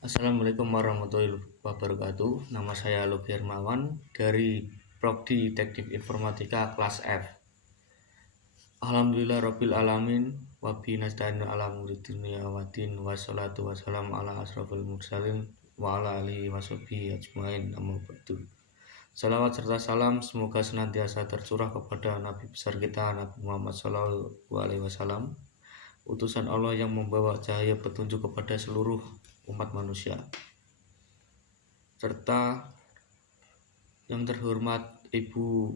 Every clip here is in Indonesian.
Assalamualaikum warahmatullahi wabarakatuh. Nama saya Lugi Hermawan dari Prodi Teknik Informatika kelas F. Alhamdulillah Rabbil Alamin. Wabi nasta'inu ala umuri dunya waddin. Wassalatu wassalamu ala asrofil mursalin wa ala alihi washabihi ajmain. Amma ba'du. Salawat serta salam semoga senantiasa tercurah kepada Nabi besar kita Nabi Muhammad SAW, utusan Allah yang membawa cahaya petunjuk kepada seluruh umat manusia, serta yang terhormat Ibu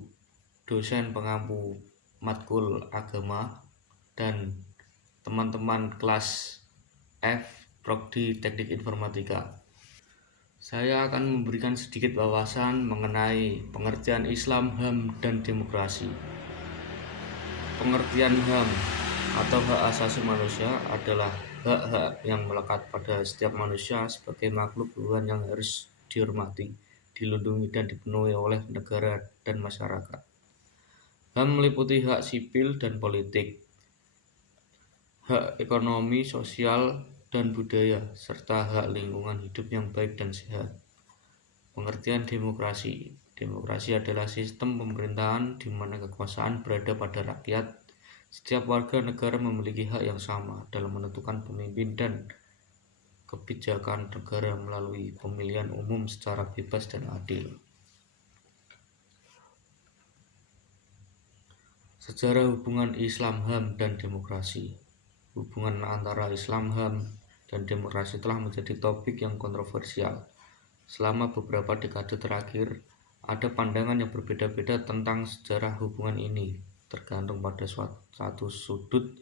dosen pengampu matkul agama dan teman-teman kelas F Prodi Teknik Informatika. Saya akan memberikan sedikit wawasan mengenai pengertian Islam, HAM, dan demokrasi. Pengertian HAM atau hak asasi manusia adalah hak-hak yang melekat pada setiap manusia sebagai makhluk Tuhan yang harus dihormati, dilindungi, dan dipenuhi oleh negara dan masyarakat. HAM meliputi hak sipil dan politik, hak ekonomi, sosial, dan budaya, serta hak lingkungan hidup yang baik dan sehat. Pengertian demokrasi. Demokrasi adalah sistem pemerintahan di mana kekuasaan berada pada rakyat. Setiap warga negara memiliki hak yang sama dalam menentukan pemimpin dan kebijakan negara melalui pemilihan umum secara bebas dan adil. Sejarah hubungan Islam, HAM, dan demokrasi. Hubungan antara Islam, HAM, dan demokrasi telah menjadi topik yang kontroversial. Selama beberapa dekade terakhir, ada pandangan yang berbeda-beda tentang sejarah hubungan ini, tergantung pada satu sudut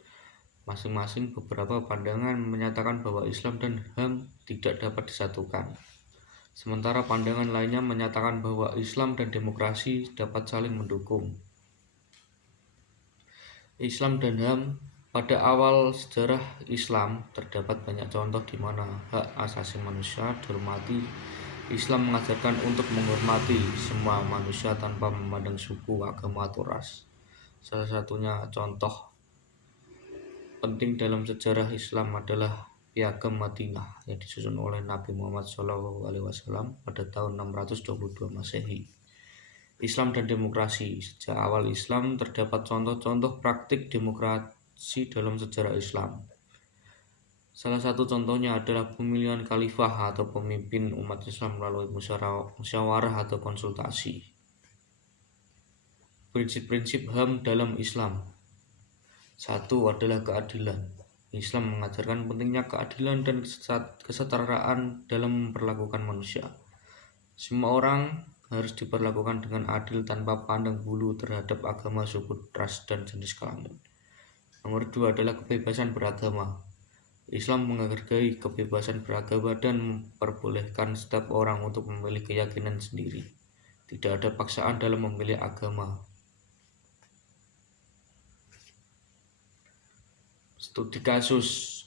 masing-masing. Beberapa pandangan menyatakan bahwa Islam dan HAM tidak dapat disatukan, sementara pandangan lainnya menyatakan bahwa Islam dan demokrasi dapat saling mendukung. Islam dan HAM. Pada awal sejarah Islam, terdapat banyak contoh di mana hak asasi manusia dihormati. Islam mengajarkan untuk menghormati semua manusia tanpa memandang suku, agama, atau ras. Salah satunya contoh penting dalam sejarah Islam adalah Piagam Madinah yang disusun oleh Nabi Muhammad SAW pada tahun 622 Masehi. Islam dan demokrasi. Sejak awal Islam terdapat contoh-contoh praktik demokrasi dalam sejarah Islam. Salah satu contohnya adalah pemilihan khalifah atau pemimpin umat Islam melalui musyawarah atau konsultasi. Prinsip-prinsip HAM dalam Islam. Satu adalah keadilan. Islam mengajarkan pentingnya keadilan dan kesetaraan dalam memperlakukan manusia. Semua orang harus diperlakukan dengan adil tanpa pandang bulu terhadap agama, suku, ras, dan jenis kelamin. Nomor 2 adalah kebebasan beragama. Islam menghargai kebebasan beragama dan memperbolehkan setiap orang untuk memilih keyakinan sendiri. Tidak ada paksaan dalam memilih agama. Studi kasus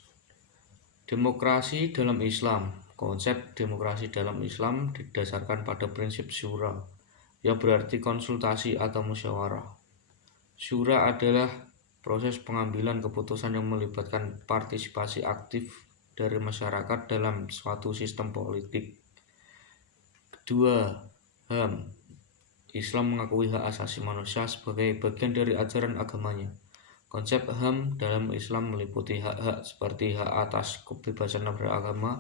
demokrasi dalam Islam. Konsep demokrasi dalam Islam didasarkan pada prinsip syura, yang berarti konsultasi atau musyawarah. Syura adalah proses pengambilan keputusan yang melibatkan partisipasi aktif dari masyarakat dalam suatu sistem politik. Kedua, HAM. Islam mengakui hak asasi manusia sebagai bagian dari ajaran agamanya. Konsep HAM dalam Islam meliputi hak-hak seperti hak atas kebebasan beragama,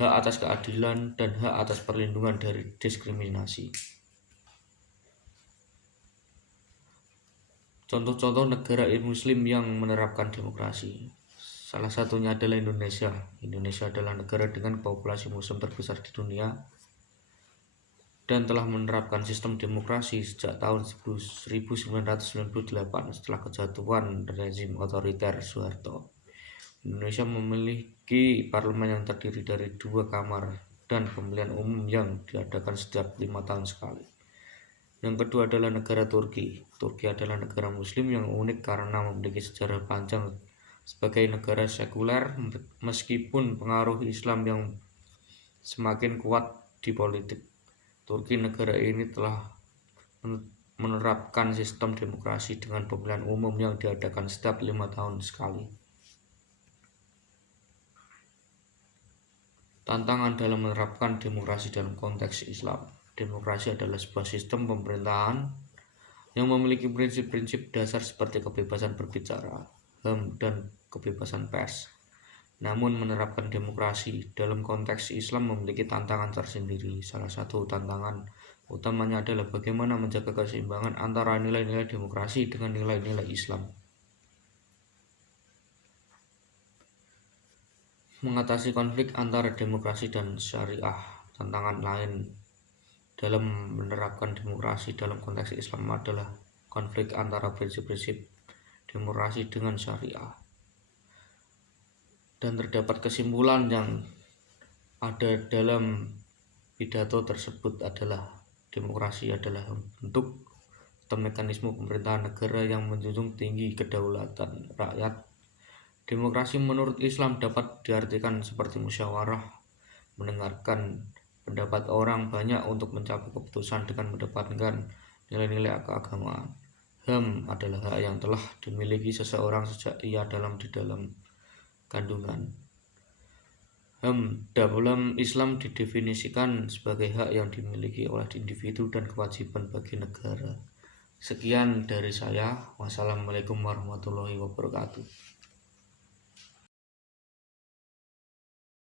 hak atas keadilan, dan hak atas perlindungan dari diskriminasi. Contoh-contoh negara Muslim yang menerapkan demokrasi. Salah satunya adalah Indonesia. Indonesia adalah negara dengan populasi Muslim terbesar di dunia dan telah menerapkan sistem demokrasi sejak tahun 1998 setelah kejatuhan rezim otoriter Soeharto. Indonesia memiliki parlemen yang terdiri dari 2 kamar dan pemilihan umum yang diadakan setiap 5 tahun sekali. Yang kedua adalah negara Turki. Turki adalah negara Muslim yang unik karena memiliki sejarah panjang sebagai negara sekuler meskipun pengaruh Islam yang semakin kuat di politik. Turki, negara ini telah menerapkan sistem demokrasi dengan pemilihan umum yang diadakan setiap 5 tahun sekali. Tantangan dalam menerapkan demokrasi dalam konteks Islam. Demokrasi adalah sebuah sistem pemerintahan yang memiliki prinsip-prinsip dasar seperti kebebasan berbicara, HAM, dan kebebasan pers. Namun menerapkan demokrasi dalam konteks Islam memiliki tantangan tersendiri. Salah satu tantangan utamanya adalah bagaimana menjaga keseimbangan antara nilai-nilai demokrasi dengan nilai-nilai Islam. Mengatasi konflik antara demokrasi dan syariah. Tantangan lain dalam menerapkan demokrasi dalam konteks Islam adalah konflik antara prinsip-prinsip demokrasi dengan syariah. Dan terdapat kesimpulan yang ada dalam pidato tersebut adalah demokrasi adalah bentuk atau mekanisme pemerintahan negara yang menjunjung tinggi kedaulatan rakyat. Demokrasi menurut Islam dapat diartikan seperti musyawarah, mendengarkan pendapat orang banyak untuk mencapai keputusan dengan mendepankan nilai-nilai keagamaan. HAM adalah hak yang telah dimiliki seseorang sejak ia di dalam kandungan. HAM dalam Islam didefinisikan sebagai hak yang dimiliki oleh individu dan kewajiban bagi negara. Sekian dari saya. Wassalamualaikum warahmatullahi wabarakatuh.